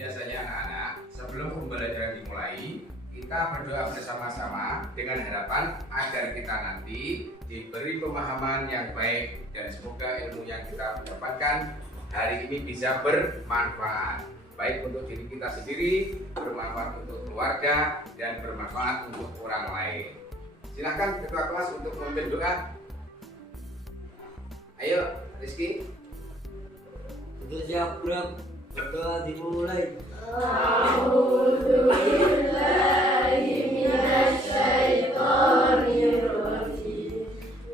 Biasanya anak-anak sebelum pembelajaran dimulai, kita berdoa bersama-sama dengan harapan agar kita nanti diberi pemahaman yang baik dan semoga ilmu yang kita dapatkan hari ini bisa bermanfaat, baik untuk diri kita sendiri, bermanfaat untuk keluarga, dan bermanfaat untuk orang lain. Silahkan ketua kelas untuk memimpin doa. Ayo, Rizky. Untuk siap, Bro. Berdoa dimulai.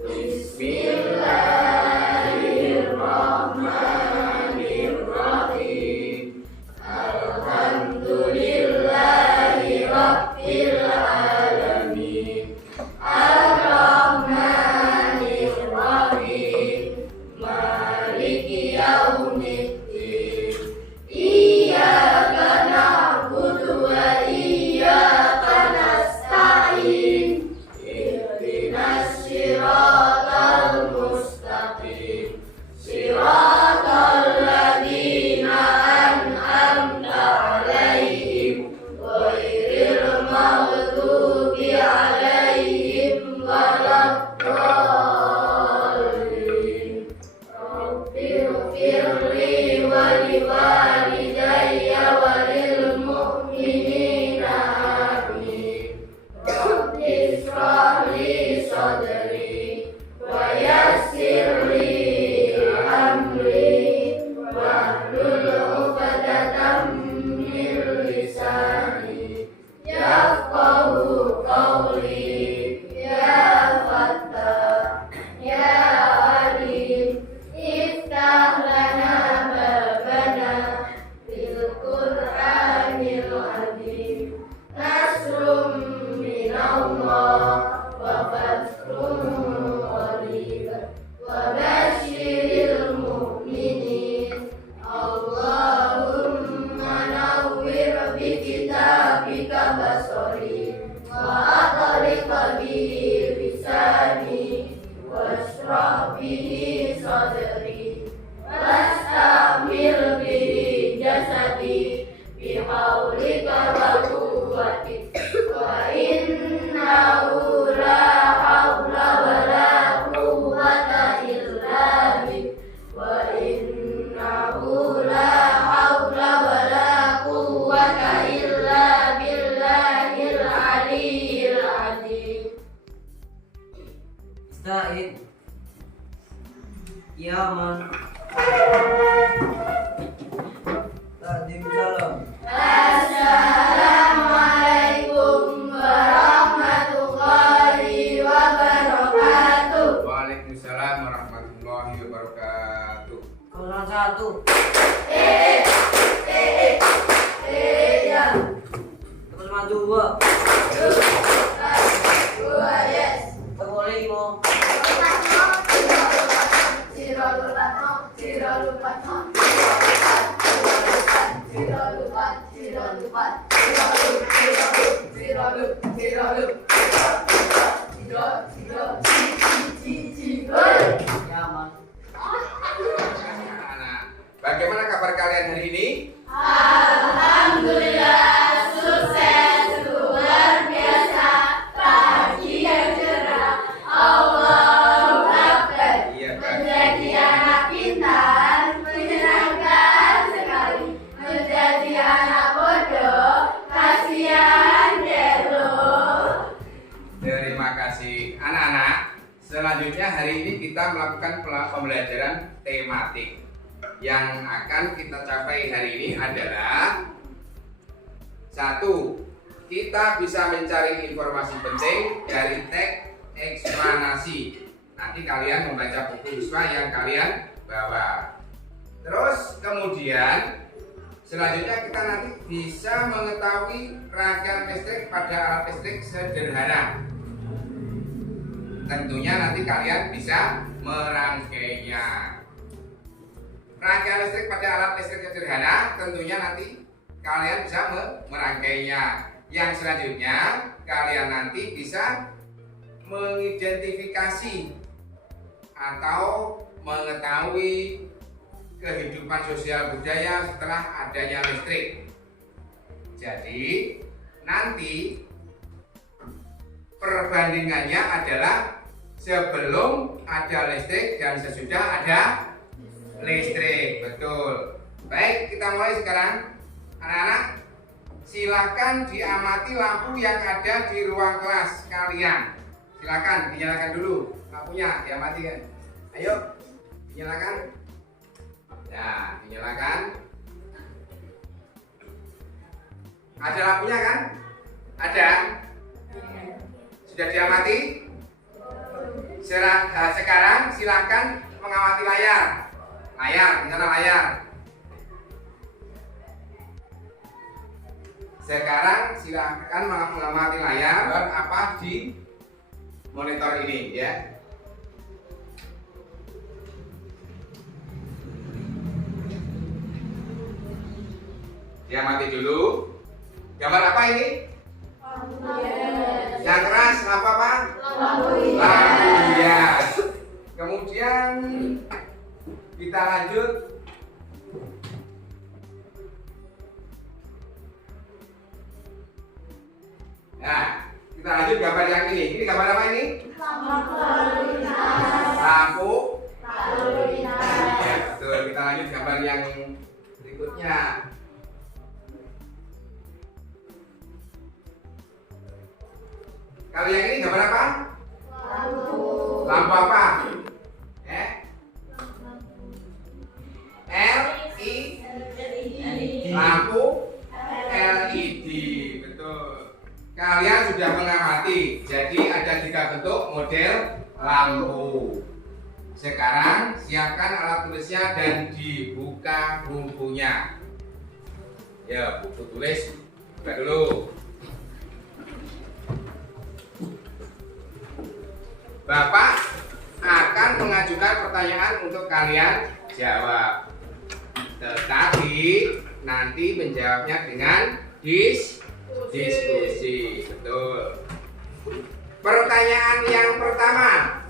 Bismillahirrahmanirrahim. Alhamdulillahirabbil alamin. Ar-Rahmanirrahim. Maliki yaumiddin. Iyyaka na'budu wa iyyaka nasta'in. Ihdinas siratal mustaqim. Siratal ladzina an'amta 'alaihim ghairil maghdubi 'alaihim waladdallin. Rabbighfirli wa liwalidayya wa lil mu'minina amin. Rabbi ishrah li sadri wa yassir li amri wahlul 'uqdatam min lisani yafqahu qawli. Ya Fattah ya Alim, iftah lana babana bil Qur'anil azim. Nasrum minallah wa fathun qarib wa basyiril mu'minin. Allahumma nawwir bi kitabika basari wa atariq bihi lisani washrah bihi sadri wastamil bihi jasadi bihaulika wa quwwatik wa innahu la hawla wa la quwwata illa bik wa innahu la hawla wa la quwwata illa billahil aliyyil azim. Ista'in. Yaman. Tadim salam. Assalamualaikum warahmatullahi wabarakatuh. Waalaikumsalam warahmatullahi wabarakatuh. Kurang satu. Ya. Terus maju dua. Dua, yes. Terus lima. Yaman. Bagaimana kabar kalian hari ini? Alhamdulillah, sukses, luar biasa, pagi yang cerah, Allahu Akbar. Iya, Kak. Menjadi anak pintar, menyenangkan sekali. Menjadi anak bodoh, kasihan deh lo. Terima kasih anak-anak. Selanjutnya hari ini kita melakukan pembelajaran tematik. Yang akan kita capai hari ini adalah 1. Kita bisa mencari informasi penting dari teks eksplanasi. Nanti kalian membaca buku siswa yang kalian bawa. Terus kemudian selanjutnya kita nanti bisa mengetahui rangkaian listrik pada alat listrik sederhana. Tentunya nanti kalian bisa merangkainya. Rangkaian listrik pada alat listrik sederhana tentunya nanti kalian bisa merangkainya. Yang selanjutnya kalian nanti bisa mengidentifikasi atau mengetahui kehidupan sosial budaya setelah adanya listrik. Jadi nanti perbandingannya adalah sebelum ada listrik dan sesudah ada listrik. Betul. Baik, kita mulai sekarang. Anak-anak, silakan diamati lampu yang ada di ruang kelas kalian. Silakan dinyalakan dulu lampunya, diamati kan. Ayo, dinyalakan. Nah, dinyalakan. Ada lampunya kan? Ada. Sudah diamati? Sekarang silakan mengamati layar. Di sana layar. Sekarang silakan mengamati layar apa di monitor ini ya. Diamati dulu. Gambar apa ini? Yang keras apa apa? Lampu hias. Kemudian kita lanjut. Nah, kita lanjut gambar yang ini. Ini gambar apa ini? Lampu. Ya, betul. Kita lanjut gambar yang berikutnya. Kalau yang ini gambar apa? Lampu apa? Lampu LED. Betul. Kalian sudah mengamati. Jadi ada 3 bentuk model lampu. Sekarang siapkan alat tulisnya dan dibuka bukunya. Ya, buku tulis buka dulu. Bapak akan mengajukan pertanyaan untuk kalian jawab. Tetapi nanti menjawabnya dengan diskusi. Betul. Pertanyaan yang pertama.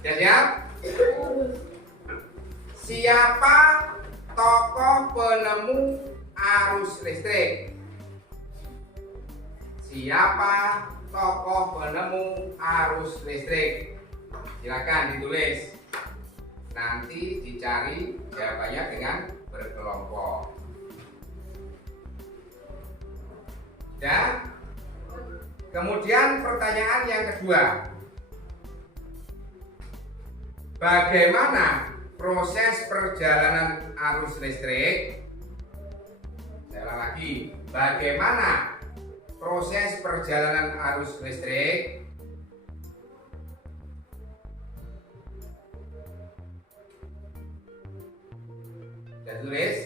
Siap? Siapa tokoh penemu arus listrik? Siapa tokoh penemu arus listrik? Silakan ditulis. Nanti dicari jawabannya dengan berkelompok. Dan kemudian pertanyaan yang kedua. Bagaimana proses perjalanan arus listrik? Saya ulang lagi. Bagaimana proses perjalanan arus listrik? Sudah tulis?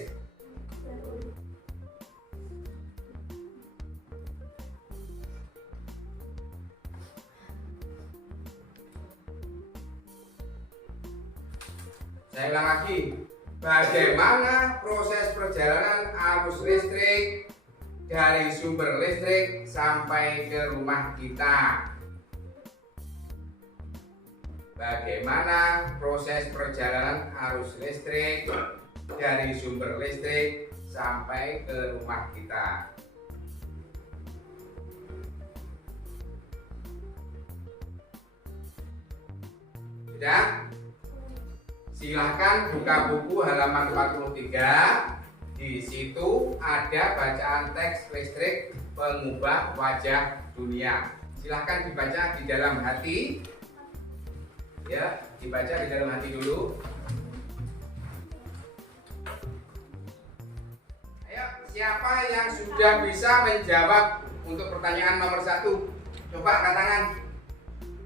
Saya ulang lagi. Bagaimana proses perjalanan arus listrik dari sumber listrik sampai ke rumah kita? Bagaimana proses perjalanan arus listrik dari sumber listrik sampai ke rumah kita? Sudah? Silahkan buka buku halaman 43. Di situ ada bacaan teks listrik pengubah wajah dunia. Silahkan dibaca di dalam hati. Ya, dibaca di dalam hati dulu. Ayo, siapa yang sudah bisa menjawab untuk pertanyaan nomor 1? Coba angkat tangan.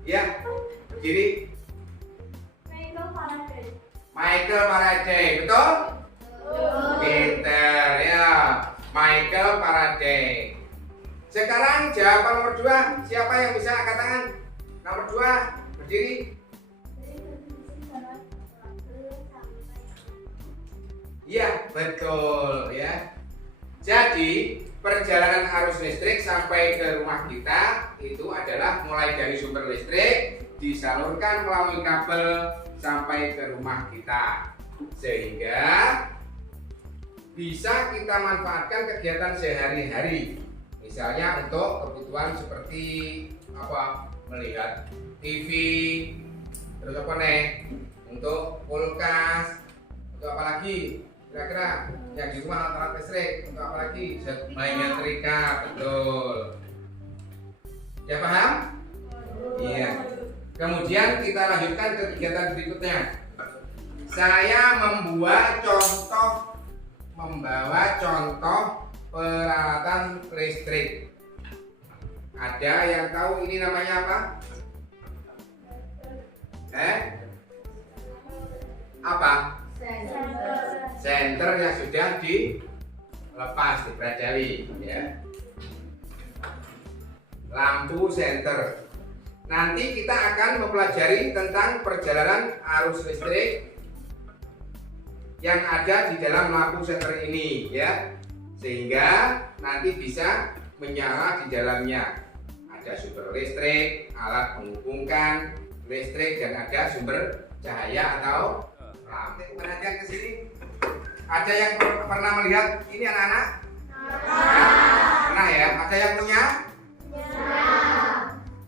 Ya, berdiri. Michael Faraday, betul? Pinter ya, Michael Faraday. Sekarang jawaban nomor 2, siapa yang bisa angkat tangan? Nomor 2, berdiri. Iya, betul ya. Jadi perjalanan arus listrik sampai ke rumah kita itu adalah mulai dari sumber listrik disalurkan melalui kabel sampai ke rumah kita, sehingga bisa kita manfaatkan kegiatan sehari-hari. Misalnya untuk kebutuhan seperti apa, melihat TV, terus apa nih, untuk kulkas, untuk apa lagi? Kira-kira yang di rumah alat listrik, untuk apa lagi? Main nyetrika, betul. Ya paham? Iya. Kemudian kita lanjutkan ke kegiatan berikutnya. Saya membawa contoh peralatan listrik. Ada yang tahu ini namanya apa? Apa? Senter yang sudah dilepas, dipredali, ya. Lampu senter. Nanti kita akan mempelajari tentang perjalanan arus listrik yang ada di dalam lampu senter ini, ya, sehingga nanti bisa menyala di dalamnya. Ada sumber listrik, alat menghubungkan listrik, dan ada sumber cahaya atau lampu. Perhatian ke sini. Ada yang pernah melihat ini anak-anak? Pernah ya? Ada yang punya?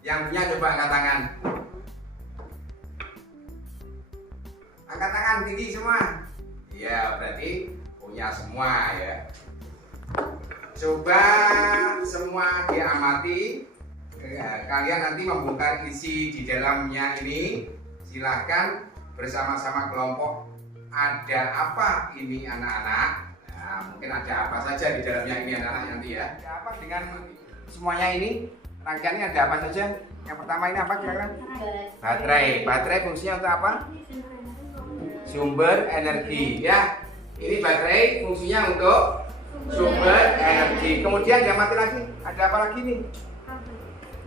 Yang punya coba angkat tangan. Angkat tangan tinggi semua. Iya, berarti punya semua ya. Coba semua diamati. Kalian nanti membongkar isi di dalamnya ini. Silahkan bersama-sama kelompok. Ada apa ini anak-anak? Nah, mungkin ada apa saja di dalamnya ini anak-anak nanti ya. Ada apa dengan semuanya ini? Rangkaiannya ada apa saja? Yang pertama ini apa kira-kira? Baterai. Baterai fungsinya untuk apa? Sumber energi, ya. Ini baterai fungsinya untuk sumber energi. Kemudian diamati lagi. Ada apa lagi nih?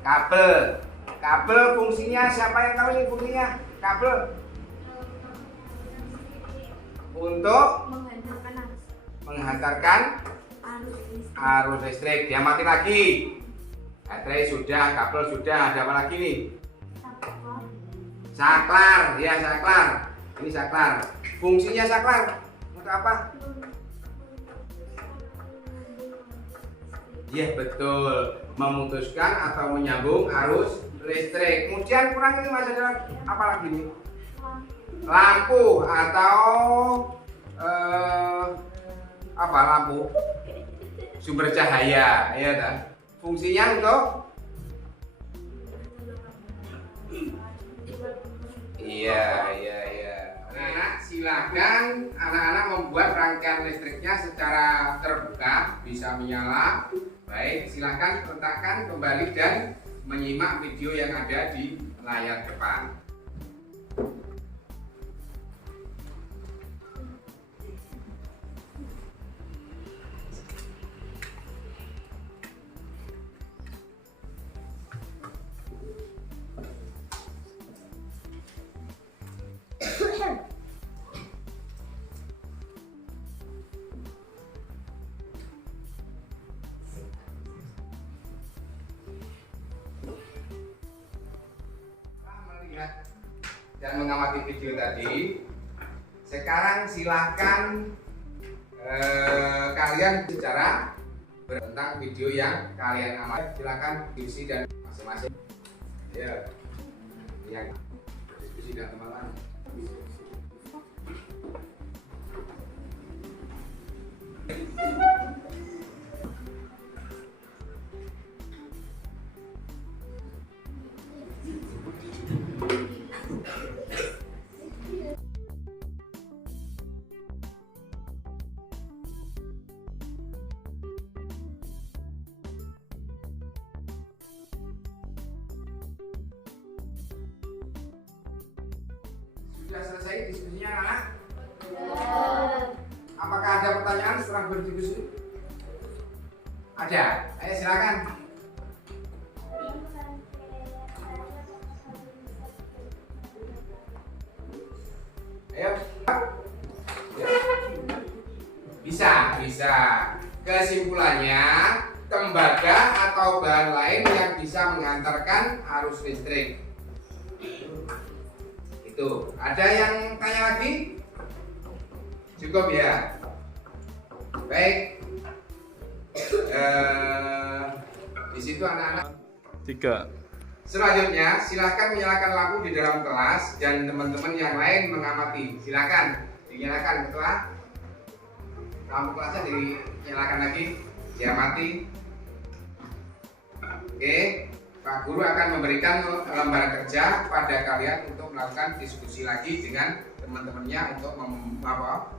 Kabel. Kabel fungsinya siapa yang tahu nih fungsinya? Kabel untuk menghantarkan arus listrik. Diamati lagi. Baterai sudah, kabel sudah, ada apa lagi nih? Saklar, ya saklar. Ini saklar. Fungsinya saklar untuk apa? Ya betul, memutuskan atau menyambung arus listrik. Kemudian kurang ini masih ada apa lagi nih? Lampu atau apa lampu? Sumber cahaya, ya kan? Fungsinya untuk iya. Anak-anak silakan anak-anak membuat rangkaian listriknya secara terbuka, bisa menyala. Baik, silakan letakkan kembali dan menyimak video yang ada di layar depan. Dan mengamati video tadi, sekarang silahkan kalian bicara tentang video yang kalian amati. Silahkan diskusi dan masing-masing ya, yang diskusi dengan teman-teman. Sudah selesai diskusinya anak? Apakah ada pertanyaan setelah berdiskusi? Ada? Ayo silakan. Ayo. Bisa. Kesimpulannya, tembaga atau bahan lain yang bisa menghantarkan arus listrik. Itu Tuh, ada yang tanya lagi? Cukup ya? Baik. Di situ anak-anak 3. selanjutnya silakan menyalakan lampu di dalam kelas dan teman-teman yang lain mengamati. Silakan dinyalakan ketua. Lampu kelasnya dinyalakan lagi, diamati. Oke, Pak Guru akan memberikan lembar kerja pada kalian untuk melakukan diskusi lagi dengan teman-temannya untuk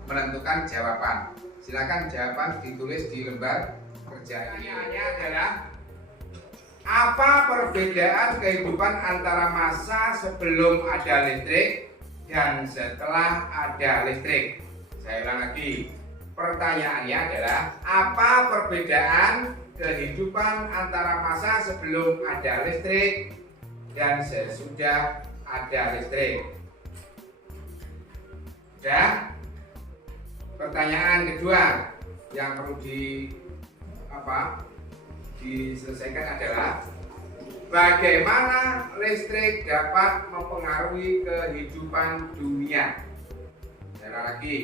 menentukan jawaban. Silakan jawaban ditulis di lembar kerja. Pertanyaannya adalah apa perbedaan kehidupan antara masa sebelum ada listrik dan setelah ada listrik? Saya ulang lagi. Pertanyaannya adalah apa perbedaan kehidupan antara masa sebelum ada listrik dan sesudah ada listrik? Sudah? Pertanyaan kedua yang perlu diselesaikan adalah bagaimana listrik dapat mempengaruhi kehidupan dunia? Sekali lagi,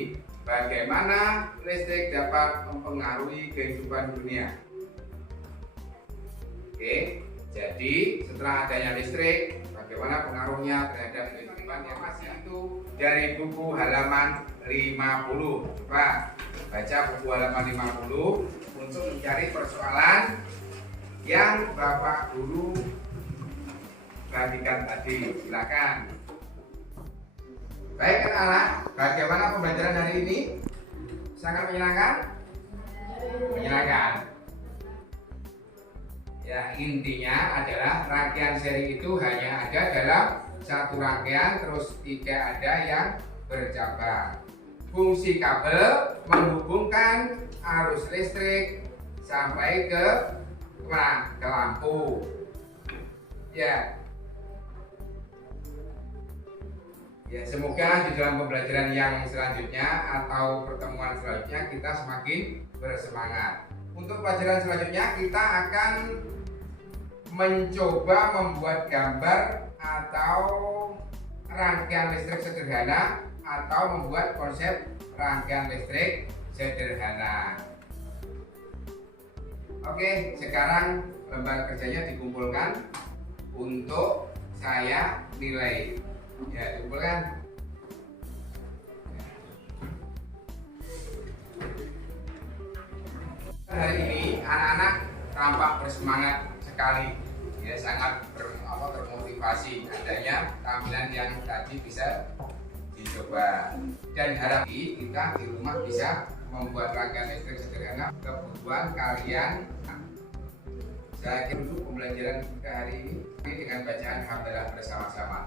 bagaimana listrik dapat mempengaruhi kehidupan dunia? Oke, jadi setelah adanya listrik, bagaimana pengaruhnya terhadap kehidupan yang masih itu dari buku halaman 50. Coba baca buku halaman 50 untuk mencari persoalan yang Bapak Guru bagikan tadi. Silakan. Baik anak-anak, bagaimana pembelajaran hari ini? Sangat menyenangkan? Menyenangkan. Ya, intinya adalah rangkaian seri itu hanya ada dalam satu rangkaian, terus tidak ada yang bercabang. Fungsi kabel menghubungkan arus listrik sampai ke mana? Ke lampu. Ya. Ya, semoga di dalam pembelajaran yang selanjutnya atau pertemuan selanjutnya kita semakin bersemangat. Untuk pelajaran selanjutnya kita akan mencoba membuat gambar atau rangkaian listrik sederhana atau membuat konsep rangkaian listrik sederhana. Oke, sekarang lembar kerjanya dikumpulkan untuk saya nilai. Ya, dikumpulkan. Hari ini anak-anak tampak bersemangat sekali, ya, sangat termotivasi. Adanya tampilan yang tadi bisa dicoba dan harap kita di rumah bisa membuat rangkaian listrik sederhana kebutuhan kalian. Saya kira dulu pembelajaran kita hari ini dengan bacaan hamdalah bersama-sama.